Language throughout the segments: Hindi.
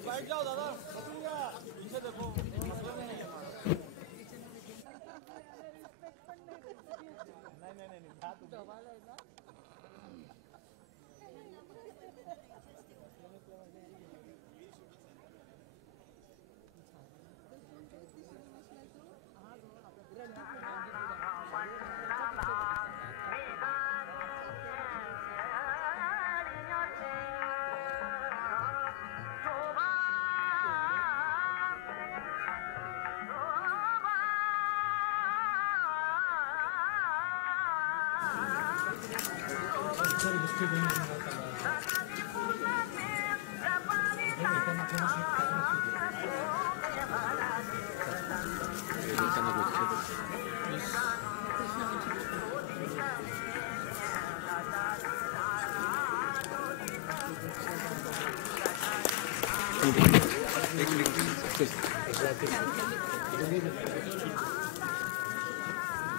बैठ जाओ दादा, पीछे देखो।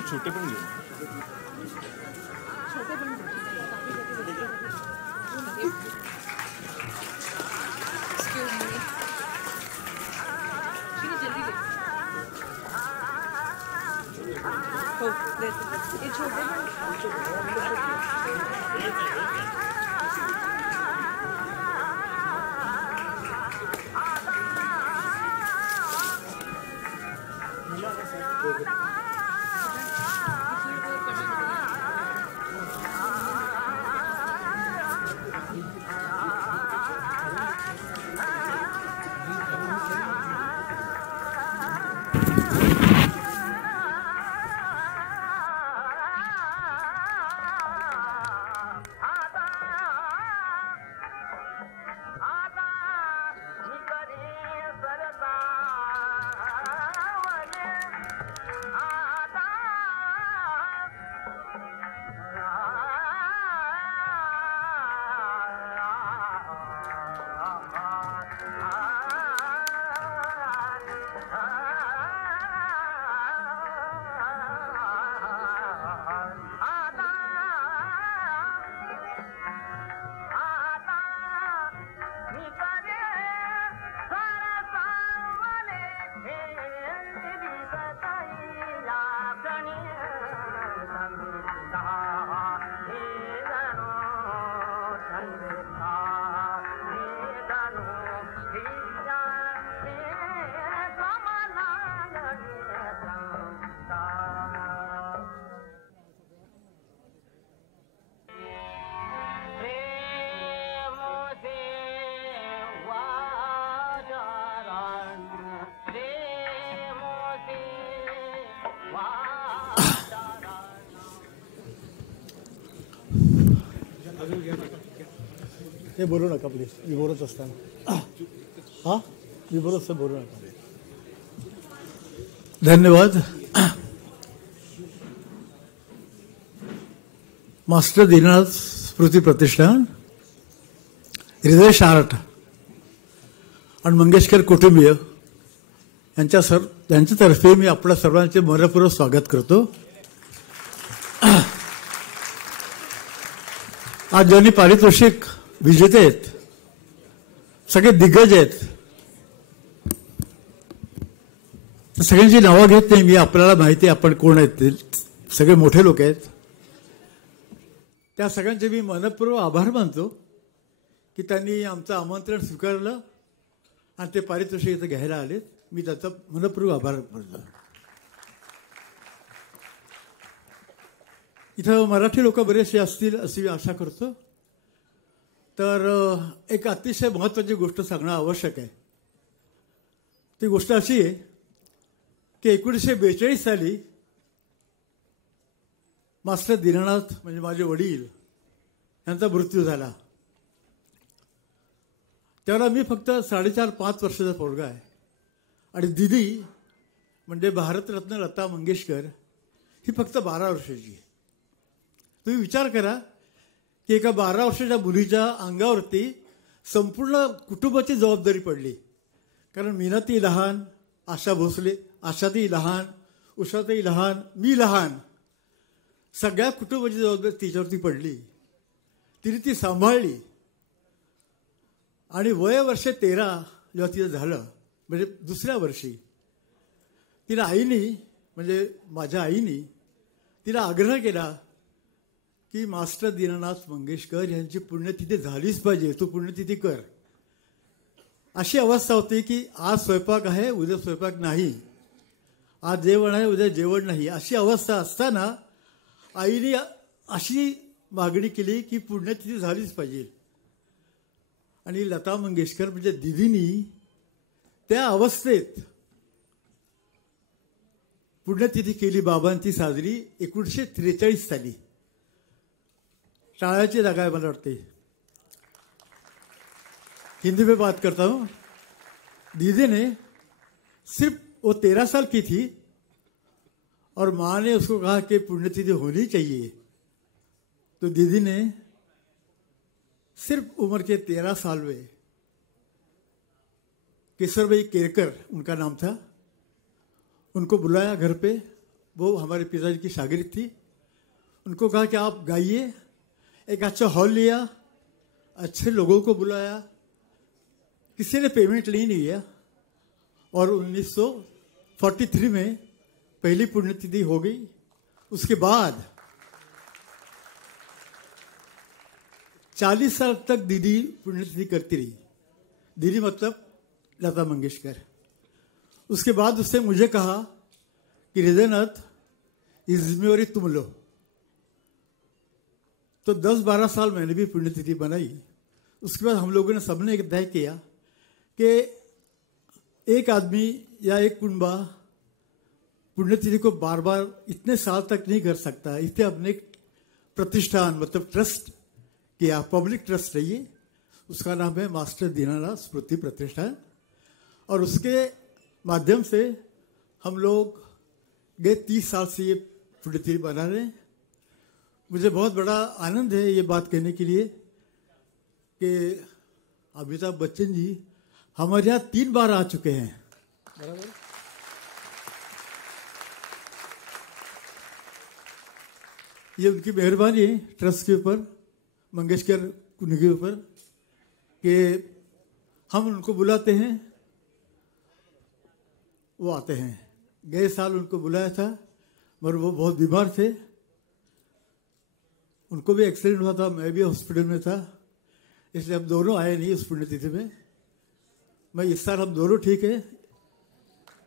छोटे पण घेऊ हे बोलू नका प्लीज, मी बोलत असताना हां मी बोलत असताना बोलू नका. धन्यवाद. मास्टर दीननाथ स्मृती प्रतिष्ठान, हृदय आर्ट आणि मंगेशकर कुटुंबीय यांच्यातर्फे मी आपल्या सर्वांचे मनपूर्वक स्वागत करतो. आज ज्यांनी पारितोषिक विजेते आहेत, सगळे दिग्गज आहेत, सगळ्यांची नावं घेत नाही मी. आपल्याला माहिती आहे आपण कोण आहेत, ते सगळे मोठे लोक आहेत. त्या सगळ्यांचे मी मनपूर्वक आभार मानतो की त्यांनी आमचं आमंत्रण स्वीकारलं आणि ते पारितोषिक इथं घ्यायला आलेत. मी त्याचा मनपूर्वक आभार मानतो. इथं मराठी लोक बरेचसे असतील अशी आशा करतो. तर एक अतिशय महत्त्वाची गोष्ट सांगणं आवश्यक आहे. ती गोष्ट अशी आहे की 1942 साली मास्टर दीननाथ म्हणजे माझे वडील यांचा मृत्यू झाला. त्यावेळेला मी फक्त 4.5-5 वर्षाचा पोरगा आहे आणि दिदी म्हणजे भारतरत्न लता मंगेशकर ही फक्त 12 वर्षाची. तुम्ही विचार करा की एका 12 वर्षाच्या मुलीच्या अंगावरती संपूर्ण कुटुंबाची जबाबदारी पडली. कारण मीनाती लहान, आशा भोसले, आशाताई लहान, उषाताई लहान, मी लहान, सगळ्या कुटुंबाची जबाबदारी तिच्यावरती पडली. तिने ती सांभाळली. आणि वर्ष 13 जेव्हा तिचं झालं, म्हणजे दुसऱ्या वर्षी तिला आईनी, म्हणजे माझ्या आईनी तिला आग्रह केला की मास्टर दीनानाथ मंगेशकर यांची पुण्यतिथी झालीच पाहिजे, तू पुण्यतिथी कर. अशी अवस्था होती की आज स्वयंपाक आहे, उद्या स्वयंपाक नाही, आज जेवण आहे, उद्या जेवण नाही, अशी अवस्था असताना आईने अशी मागणी केली की पुण्यतिथी झालीच पाहिजे. आणि लता मंगेशकर म्हणजे दिदीनी त्या अवस्थेत पुण्यतिथी केली बाबांची साजरी 1943 साली. टाळ्याची जागा आहे मला वाटते. हिंदी में बात करता हूँ. दीदी ने सिर्फ वो 13 साल की थी और माँ ने उसको कहा कि पुण्यतिथि होनी चाहिए. तो दीदी ने सिर्फ उम्र के 13 साल में केसर भाई केरकर उनका नाम था, उनको बुलाया घर पे. वो हमारे पिताजी की शागिर्द थी. उनको कहा कि आप गाइए. एक अच्छा हॉल लिया, अच्छे लोगों को बुलाया, किसी ने पेमेंट नहीं लिया. और 1943 में पहली पुण्यतिथि हो गई. उसके बाद 40 साल तक दीदी पुण्यतिथि करती रही. दीदी मतलब लता मंगेशकर. उसके बाद उसने मुझे कहा कि हृदयनाथ, ये जिम्मेवारी तुम लो. तो 10-12 साल मैंने भी पुण्यतिथि बनाई. उसके बाद हम लोगों ने सबने एक तय किया कि एक आदमी या एक कुंबा पुण्यतिथि को बार बार इतने साल तक नहीं कर सकता. इसलिए अपने एक प्रतिष्ठान मतलब ट्रस्ट किया, पब्लिक ट्रस्ट है ये. उसका नाम है मास्टर दीनानाथ स्मृति प्रतिष्ठान. और उसके माध्यम से हम लोग गए 30 साल से ये पुण्यतिथि बना रहे हैं. मुझे बहुत बड़ा आनंद है ये बात कहने के लिए कि अमिताभ बच्चन जी हमारे यहाँ 3 बार आ चुके हैं. बराबर. ये उनकी मेहरबानी है ट्रस्ट के ऊपर, मंगेशकर कुंड के ऊपर, कि हम उनको बुलाते हैं, वो आते हैं. गए साल उनको बुलाया था मगर वो बहुत बीमार थे. उनको भी एक्सीडेंट हुआ था, मैं भी हॉस्पिटल में था, इसलिए हम दोनों आए नहीं उस पुण्यतिथि में. मैं इस साल हम दोनों ठीक है,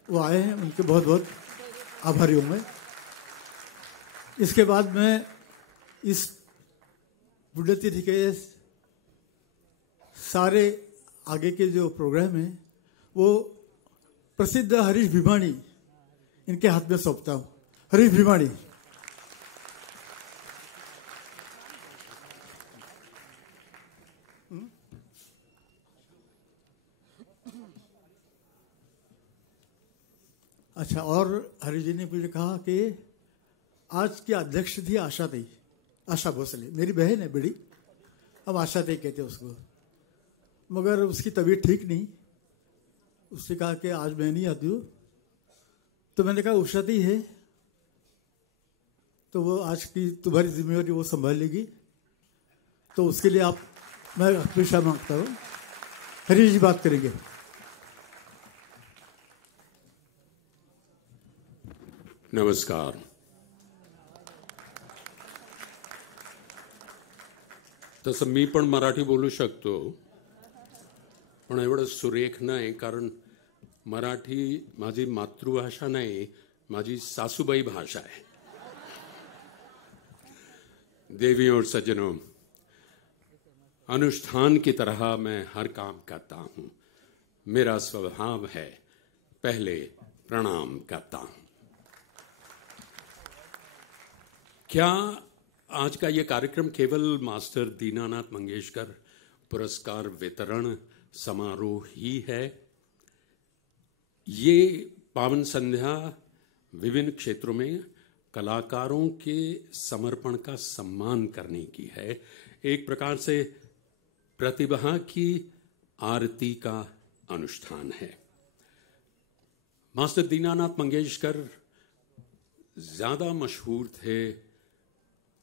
वो आए हैं, उनके बहुत बहुत आभारी हूँ मैं. इसके बाद मैं इस पुण्यतिथि के सारे आगे के जो प्रोग्राम हैं वो प्रसिद्ध हरीश भिमाणी इनके हाथ में सौंपता हूँ. हरीश भिमाणी. अच्छा, और हरीश जी ने मुझे कहा कि आज की अध्यक्ष थी आशाताई, आशा भोसले, मेरी बहन है बड़ी, हम आशाताई कहते हैं उसको. मगर उसकी तबीयत ठीक नहीं. उसने कहा कि आज मैं नहीं आती हूँ. तो मैंने कहा उषाताई है तो वो आज की तुम्हारी जिम्मेवारी वो संभाल लेगी. तो उसके लिए मैं अपेक्षा मांगता हूँ. हरीश जी बात करेंगे. नमस्कार. तसं मी पण मराठी बोलू शकतो, पण एवढं सुरेख नाही, कारण मराठी माझी मातृभाषा नाही, माझी सासूबाई भाषा है. देवियों और सज्जनों, अनुष्ठान की तरह मैं हर काम करता हूं. मेरा स्वभाव है पहले प्रणाम करता हूं. क्या आज का ये कार्यक्रम केवल मास्टर दीनानाथ मंगेशकर पुरस्कार वितरण समारोह ही है? ये पावन संध्या विभिन्न क्षेत्रों में कलाकारों के समर्पण का सम्मान करने की है. एक प्रकार से प्रतिभा की आरती का अनुष्ठान है. मास्टर दीनानाथ मंगेशकर ज्यादा मशहूर थे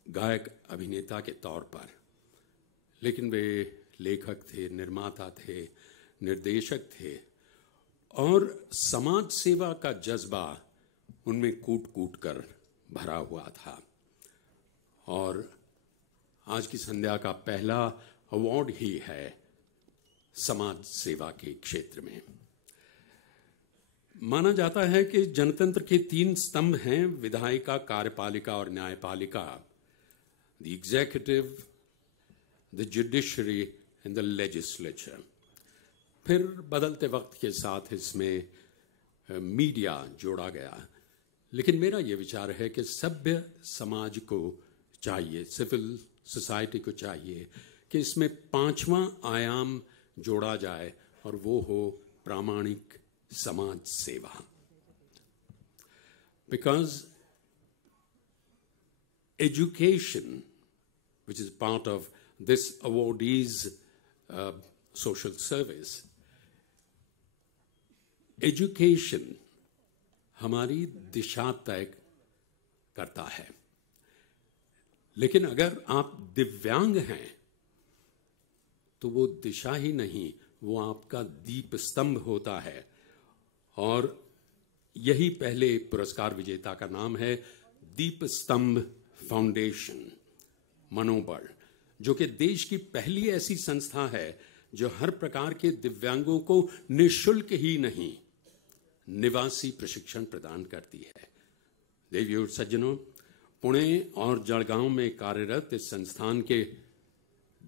गायक अभिनेता के तौर पर, लेकिन वे लेखक थे, निर्माता थे, निर्देशक थे और समाज सेवा का जज्बा उनमें कूट कूट कर भरा हुआ था। और आज की संध्या का पहला अवार्ड ही है समाज सेवा के क्षेत्र में। माना जाता है कि जनतंत्र के 3 स्तंभ हैं, विधायिका, कार्यपालिका और न्यायपालिका, the executive, the judiciary and the legislature. फिर बदलते वक्त के साथ इसमें मीडिया जोड़ा गया, लेकिन मेरा यह विचार है कि सभ्य समाज को चाहिए, सिविल सोसाइटी को चाहिए कि इसमें 5वां आयाम जोड़ा जाए और वो हो प्रामाणिक समाज सेवा। Because education, which is part of this awardee's social service, education हमारी दिशा तय करता है। लेकिन अगर आप दिव्यांग हैं तो वो दिशा ही नहीं, वो आपका दीप स्तंभ होता है। और यही पहले पुरस्कार विजेता का नाम है, दीप स्तंभ फाउंडेशन मनोबल, जो कि देश की पहली ऐसी संस्था है जो हर प्रकार के दिव्यांगों को निःशुल्क ही नहीं, निवासी प्रशिक्षण प्रदान करती है। देवी और सज्जनों, पुणे और जलगांव में कार्यरत इस संस्थान के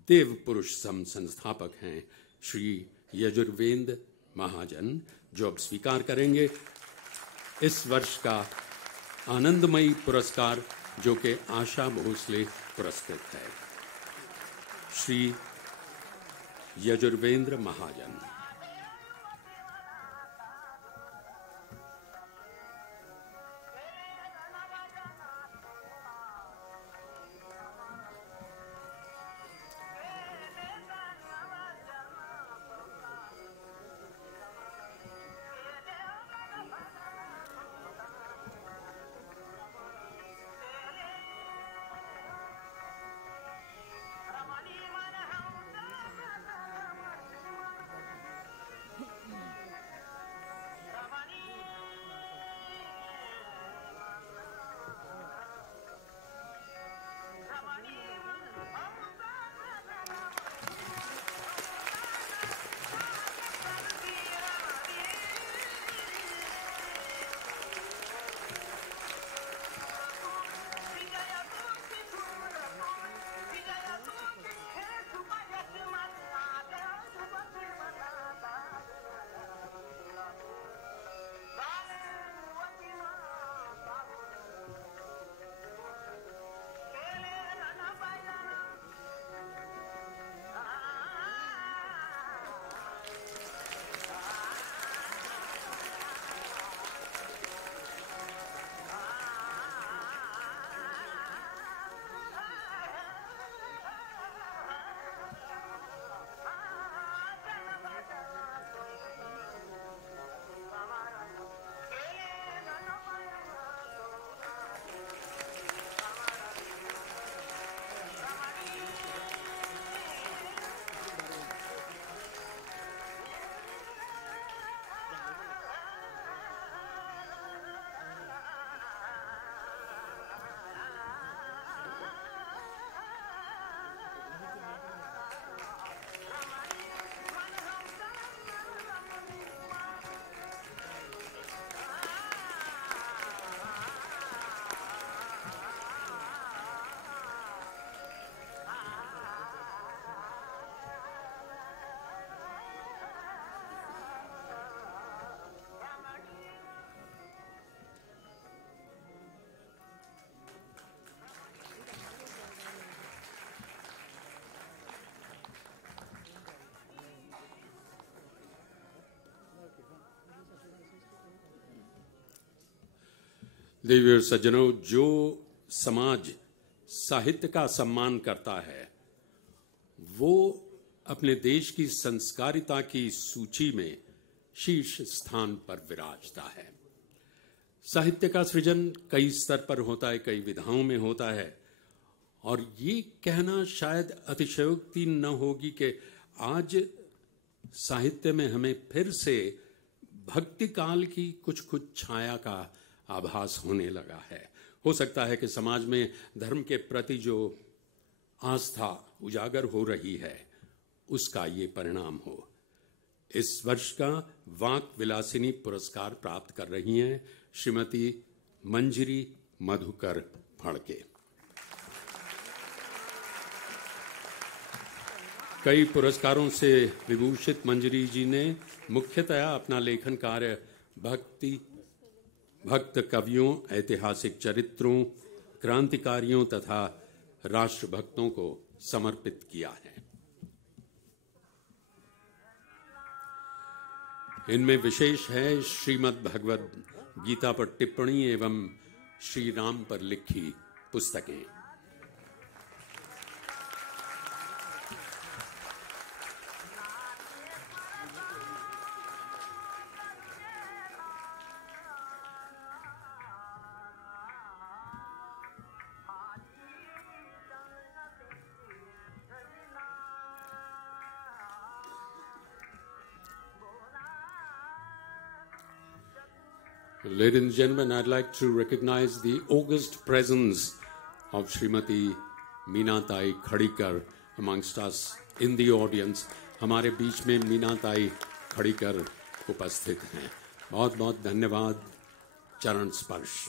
देव पुरुष संस्थापक हैं श्री यजुर्वेंद्र महाजन, जो अब स्वीकार करेंगे इस वर्ष का आनंदमयी पुरस्कार, जो कि आशा भोसले पुरस्कृत है। श्री यजुर्वेंद्र महाजन। देवी और सज्जनों, जो समाज साहित्य का सम्मान करता है वो अपने देश की संस्कारिता की सूची में शीर्ष स्थान पर विराजता है। साहित्य का सृजन कई स्तर पर होता है, कई विधाओं में होता है, और ये कहना शायद अतिशयोक्ति न होगी कि आज साहित्य में हमें फिर से भक्ति काल की कुछ छाया का आभास होने लगा है। हो सकता है कि समाज में धर्म के प्रति जो आस्था उजागर हो रही है उसका ये परिणाम हो। इस वर्ष का वाक विलासिनी पुरस्कार प्राप्त कर रही हैं श्रीमती मंजरी मधुकर फड़के। कई पुरस्कारों से विभूषित मंजरी जी ने मुख्यतया अपना लेखन कार्य भक्त कवियों, ऐतिहासिक चरित्रों, क्रांतिकारियों तथा राष्ट्रभक्तों को समर्पित किया है। इनमें विशेष है श्रीमद् भगवद गीता पर टिप्पणी एवं श्री राम पर लिखी पुस्तकें। Ladies and gentlemen, I'd like to recognize the august presence of Srimati Meenatai Khadikar amongst us in the audience. हमारे बीच में मीनाताई खड़ीकर उपस्थित हैं। बहुत बहुत धन्यवाद। चरण स्पर्श।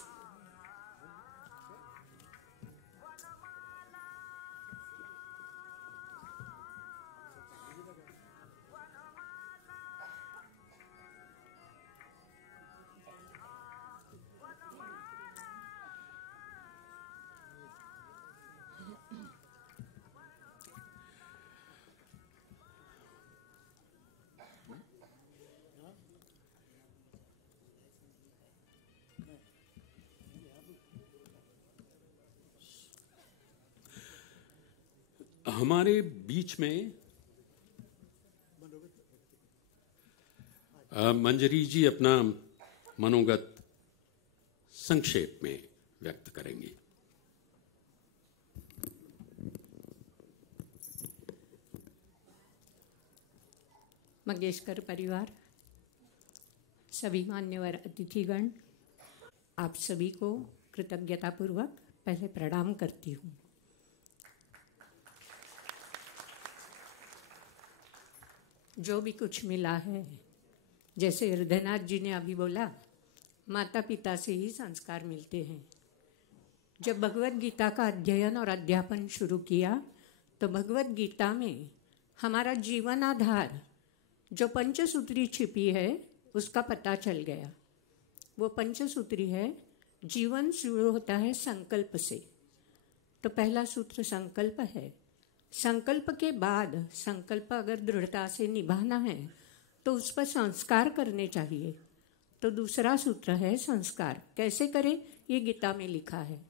हमारे बीच में मंजरी जी अपना मनोगत संक्षेप में व्यक्त करेंगी। मंगेशकर परिवार, सभी मान्यवर अतिथिगण, आप सभी को कृतज्ञतापूर्वक पहले प्रणाम करती हूँ। जो भी कुछ मिला है, जैसे हृदयनाथ जी ने अभी बोला, माता पिता से ही संस्कार मिलते हैं। जब भगवत गीता का अध्ययन और अध्यापन शुरू किया तो भगवत गीता में हमारा जीवन आधार जो पंचसूत्री छिपी है उसका पता चल गया। वो पंचसूत्री है, जीवन शुरू होता है संकल्प से। तो पहला सूत्र संकल्प है। संकल्प के बाद संकल्प अगर दृढ़ता से निभाना है तो उस पर संस्कार करने चाहिए। तो दूसरा सूत्र है संस्कार कैसे करें, ये गीता में लिखा है।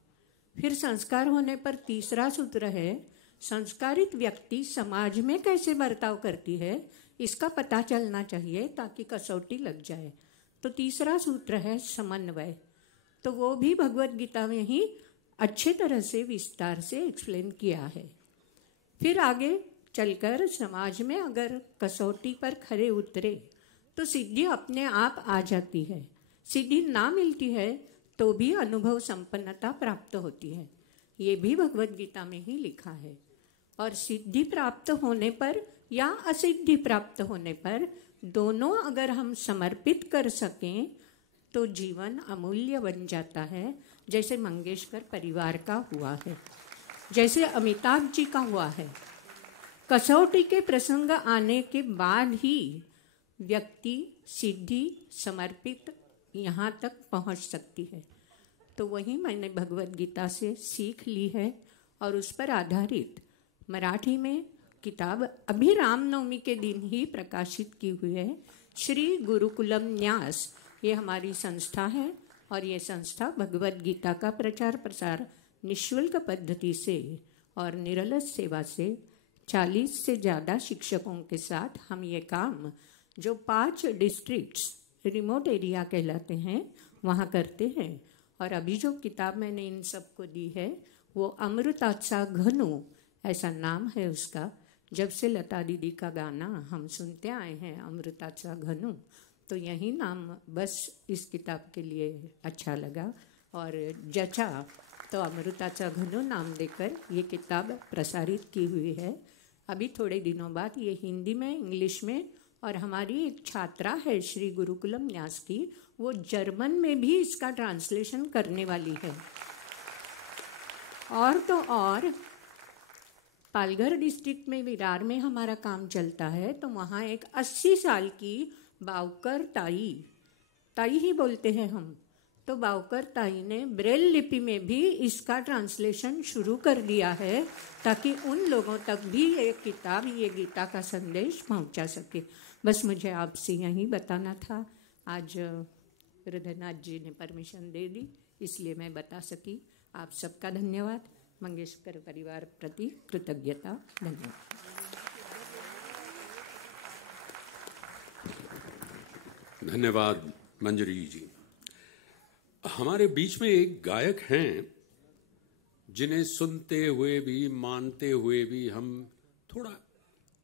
फिर संस्कार होने पर तीसरा सूत्र है संस्कारित व्यक्ति समाज में कैसे बर्ताव करती है इसका पता चलना चाहिए ताकि कसौटी लग जाए। तो तीसरा सूत्र है समन्वय। तो वो भी भगवत गीता में ही अच्छे तरह से विस्तार से एक्सप्लेन किया है। फिर आगे चलकर समाज में अगर कसौटी पर खरे उतरे तो सिद्धि अपने आप आ जाती है। सिद्धि ना मिलती है तो भी अनुभव संपन्नता प्राप्त होती है। ये भी भगवत गीता में ही लिखा है। और सिद्धि प्राप्त होने पर या असिद्धि प्राप्त होने पर दोनों अगर हम समर्पित कर सकें तो जीवन अमूल्य बन जाता है। जैसे मंगेशकर परिवार का हुआ है, जैसे अमिताभ जी का हुआ है। कसौटी के प्रसंग आने के बाद ही व्यक्ति सिद्धि समर्पित यहाँ तक पहुँच सकती है। तो वही मैंने भगवत गीता से सीख ली है और उस पर आधारित मराठी में किताब अभी रामनवमी के दिन ही प्रकाशित की हुई है। श्री गुरुकुलम न्यास ये हमारी संस्था है और ये संस्था भगवत गीता का प्रचार प्रसार निःशुल्क पद्धति से और निरलस सेवा से 40 से ज़्यादा शिक्षकों के साथ हम ये काम जो 5 डिस्ट्रिक्ट्स रिमोट एरिया कहलाते हैं वहाँ करते हैं। और अभी जो किताब मैंने इन सबको दी है वो अमृताचा घनु ऐसा नाम है उसका। जब से लता दीदी का गाना हम सुनते आए हैं अमृताचा घनु, तो यही नाम बस इस किताब के लिए अच्छा लगा और जचा, तो अमृताचा घनु नाम देकर ये किताब प्रसारित की हुई है। अभी थोड़े दिनों बाद ये हिंदी में, इंग्लिश में, और हमारी एक छात्रा है श्री गुरुकुलम न्यास की, वो जर्मन में भी इसका ट्रांसलेशन करने वाली है। और तो और पालघर डिस्ट्रिक्ट में विरार में हमारा काम चलता है, तो वहाँ एक 80 साल की बावकर ताई ही बोलते हैं हम, तो बावकर ताई ने ब्रेल लिपि में भी इसका ट्रांसलेशन शुरू कर दिया है ताकि उन लोगों तक भी ये किताब, ये गीता का संदेश पहुंचा सके। बस मुझे आपसे यही बताना था। आज हृदयनाथ जी ने परमिशन दे दी, इसलिए मैं बता सकी। आप सबका धन्यवाद। मंगेशकर परिवार प्रति कृतज्ञता। धन्यवाद। धन्यवाद मंजरी जी। हमारे बीच में एक गायक हैं जिन्हें सुनते हुए भी, मानते हुए भी हम थोड़ा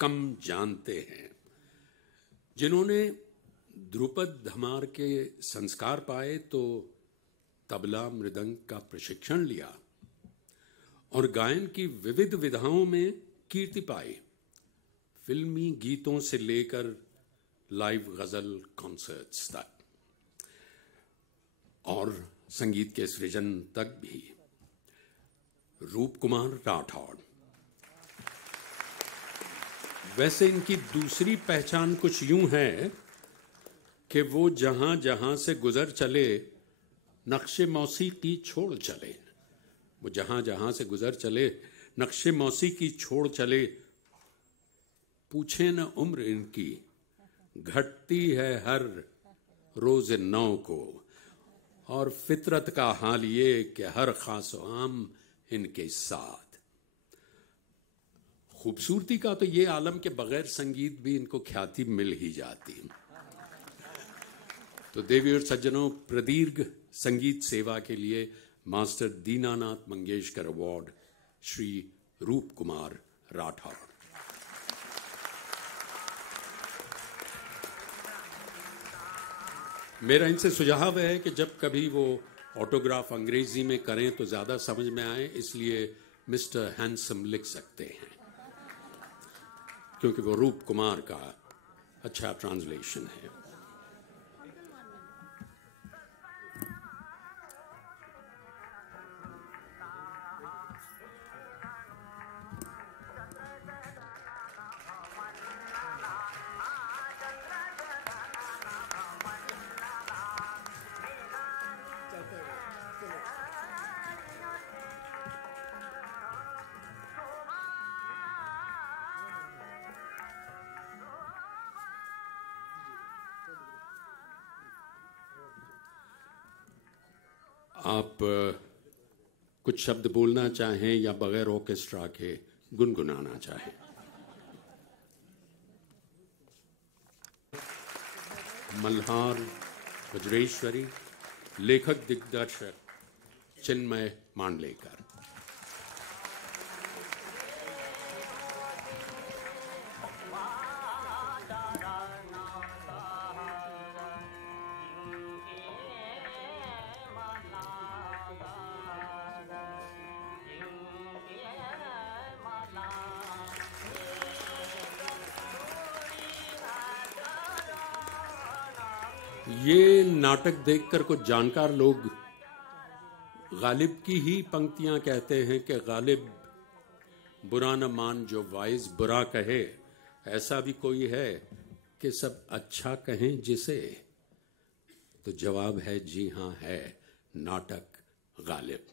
कम जानते हैं, जिन्होंने ध्रुपद धमार के संस्कार पाए तो तबला मृदंग का प्रशिक्षण लिया और गायन की विविध विधाओं में कीर्ति पाई। फिल्मी गीतों से लेकर लाइव गजल कॉन्सर्ट्स तक और संगीत के सृजन तक भी। रूप कुमार राठौड़। वैसे इनकी दूसरी पहचान कुछ यूं है कि वो जहां जहां से गुजर चले नक्शे मौसीकी छोड़ चले। वो जहां जहां से गुजर चले नक्शे मौसीकी छोड़ चले। पूछे न उम्र इनकी, घटती है हर रोज नौ को। और फितरत का हाल ये कि हर खास आम इनके साथ। खूबसूरती का तो ये आलम के बगैर संगीत भी इनको ख्याति मिल ही जाती। तो देवी और सज्जनों, प्रदीर्घ संगीत सेवा के लिए मास्टर दीनानाथ मंगेशकर अवार्ड श्री रूप कुमार राठौड़। मेरा इनसे सुझाव है कि जब कभी वो ऑटोग्राफ अंग्रेजी में करें तो ज्यादा समझ में आए, इसलिए मिस्टर हैंडसम लिख सकते हैं, क्योंकि वो रूप कुमार का अच्छा ट्रांसलेशन है। आप कुछ शब्द बोलना चाहें या बगैर ऑर्केस्ट्रा के गुनगुनाना चाहें? मल्हार वज्रेश्वरी, लेखक दिग्दर्शक चिन्मय मांडलेकर। ये नाटक देखकर कुछ जानकार लोग गालिब की ही पंक्तियां कहते हैं कि गालिब बुरा न मान जो वाइज बुरा कहे। ऐसा भी कोई है कि सब अच्छा कहें जिसे? तो जवाब है जी हां, है नाटक गालिब।